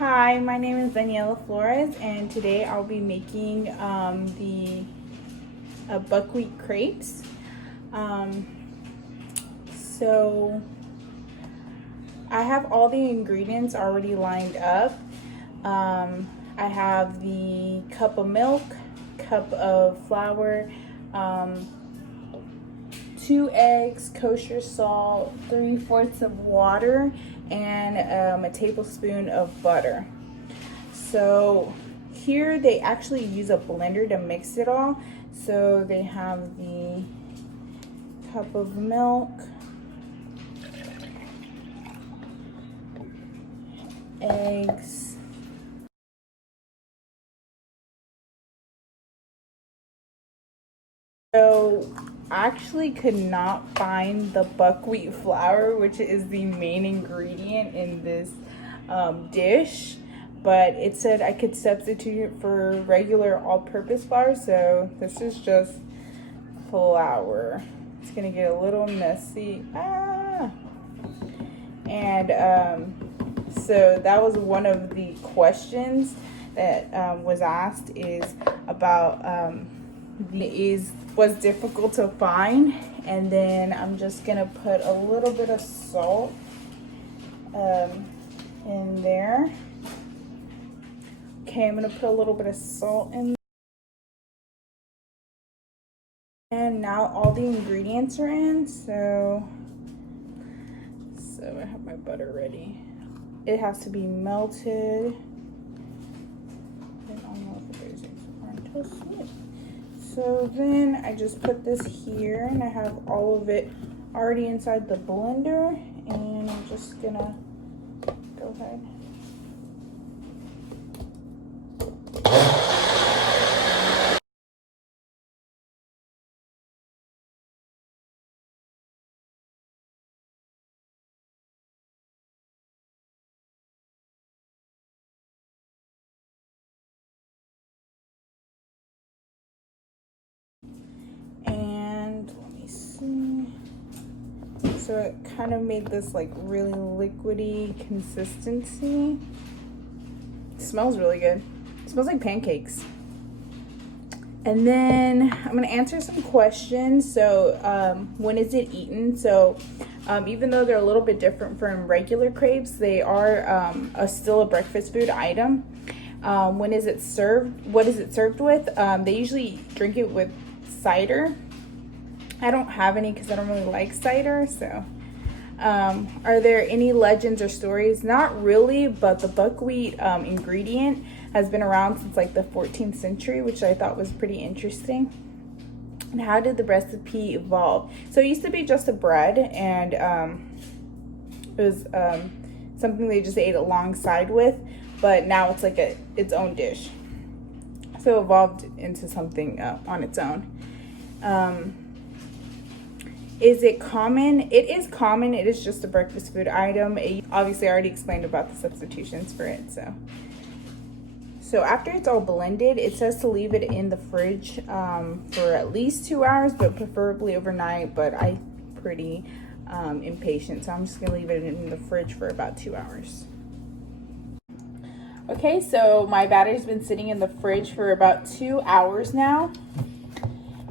Hi, my name is Daniela Flores, and today I'll be making the buckwheat crepes. Um, so I have all the ingredients already lined up. I have the cup of milk, cup of flour, 2 eggs, kosher salt, 3/4 of water, and a tablespoon of butter. So here they actually use a blender to mix it all. So they have the cup of milk, eggs, so I actually could not find the buckwheat flour, which is the main ingredient in this dish, but it said I could substitute it for regular all-purpose flour, so this is just flour. It's gonna get a little messy. And so that was one of the questions that was asked, is about was difficult to find. And then I'm just gonna put a little bit of salt in there. Okay, I'm gonna put a little bit of salt in. And now all the ingredients are in, so I have my butter ready. It has to be melted. I don't know if the basics aren't toasted. So then I just put this here, and I have all of it already inside the blender, and I'm just gonna go ahead. And let me see. So it kind of made this like really liquidy consistency. It smells really good. It smells like pancakes. And then I'm gonna answer some questions. So when is it eaten? So even though they're a little bit different from regular crepes, they are still a breakfast food item. When is it served? What is it served with? They usually drink it with cider. I don't have any because I don't really like cider. So are there any legends or stories? Not really, but the buckwheat ingredient has been around since like the 14th century, which I thought was pretty interesting. And how did the recipe evolve? So it used to be just a bread, and it was something they just ate alongside with, but now it's like its own dish. So it evolved into something on its own. Is it common? It is common. It is just a breakfast food item. Obviously, I already explained about the substitutions for it. So after it's all blended, it says to leave it in the fridge for at least 2 hours, but preferably overnight. But I'm pretty impatient, so I'm just gonna leave it in the fridge for about 2 hours. Okay, so my batter's been sitting in the fridge for about 2 hours now.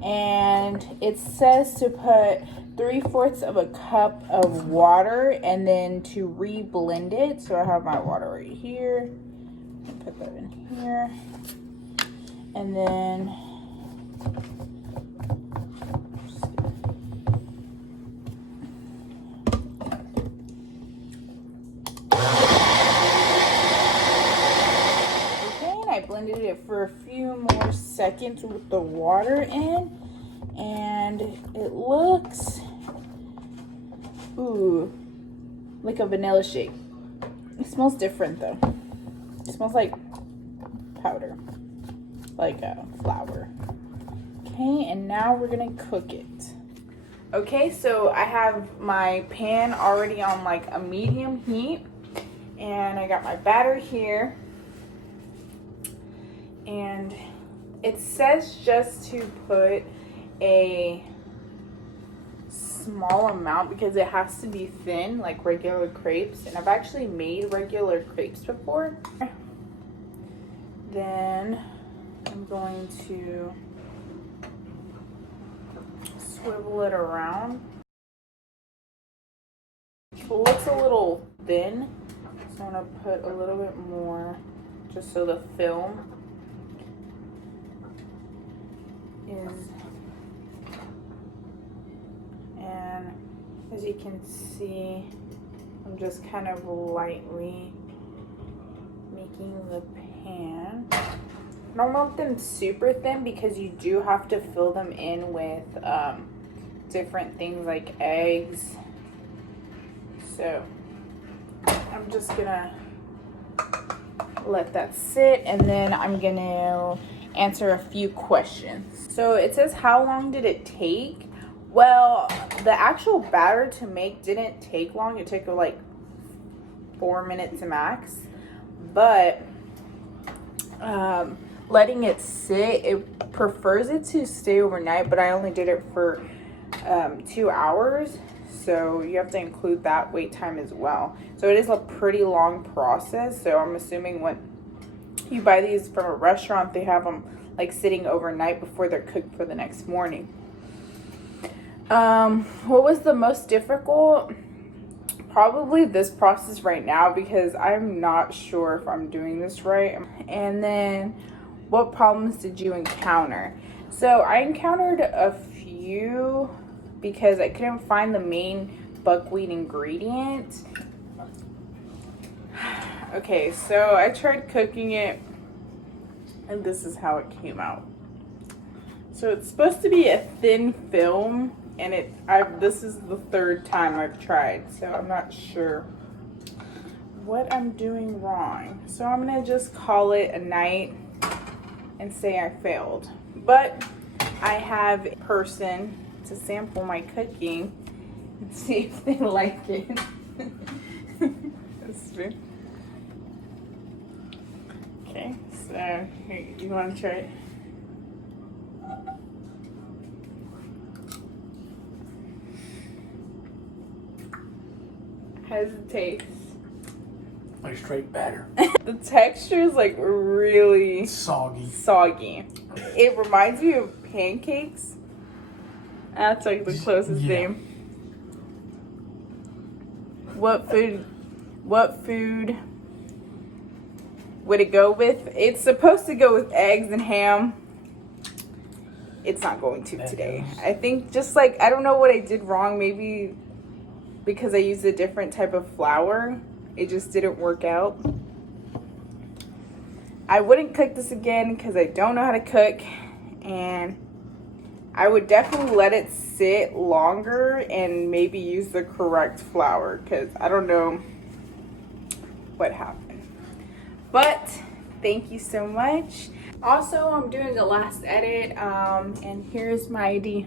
And it says to put 3/4 of a cup of water and then to re-blend it. So I have my water right here. I'll put that in here. And then I blended it for a few more seconds with the water in, and it looks like a vanilla shake. It smells different though. It smells like powder, like flour. Okay, and now we're gonna cook it. Okay, so I have my pan already on like a medium heat, and I got my batter here. And it says just to put a small amount because it has to be thin, like regular crepes. And I've actually made regular crepes before. Then I'm going to swivel it around. It looks a little thin, so I'm gonna put a little bit more just so the film is, and as you can see, I'm just kind of lightly making the pan. I don't want them super thin because you do have to fill them in with different things like eggs. So I'm just gonna let that sit, and then I'm gonna answer a few questions. So it says, how long did it take? Well, the actual batter to make didn't take long. It took like 4 minutes max, but letting it sit, it prefers it to stay overnight, but I only did it for 2 hours. So you have to include that wait time as well. So it is a pretty long process. So I'm assuming when you buy these from a restaurant, they have them like sitting overnight before they're cooked for the next morning. What was the most difficult? Probably this process right now, because I'm not sure if I'm doing this right. And then what problems did you encounter? So I encountered a few because I couldn't find the main buckwheat ingredient. Okay, so I tried cooking it, and this is how it came out. So it's supposed to be a thin film, and this is the 3rd time I've tried, so I'm not sure what I'm doing wrong. So I'm gonna just call it a night and say I failed. But I have a person to sample my cooking and see if they like it. That's true. Okay, so here, you want to try it? How does it taste? Like straight batter. The texture is like really soggy. It reminds me of pancakes. That's like the closest thing. What food would it go with? It's supposed to go with eggs and ham. It's not going to today. I think just like, I don't know what I did wrong. Maybe because I used a different type of flour, it just didn't work out. I wouldn't cook this again because I don't know how to cook, and I would definitely let it sit longer and maybe use the correct flour because I don't know what happened. But thank you so much. Also, I'm doing a last edit, and here's my ID.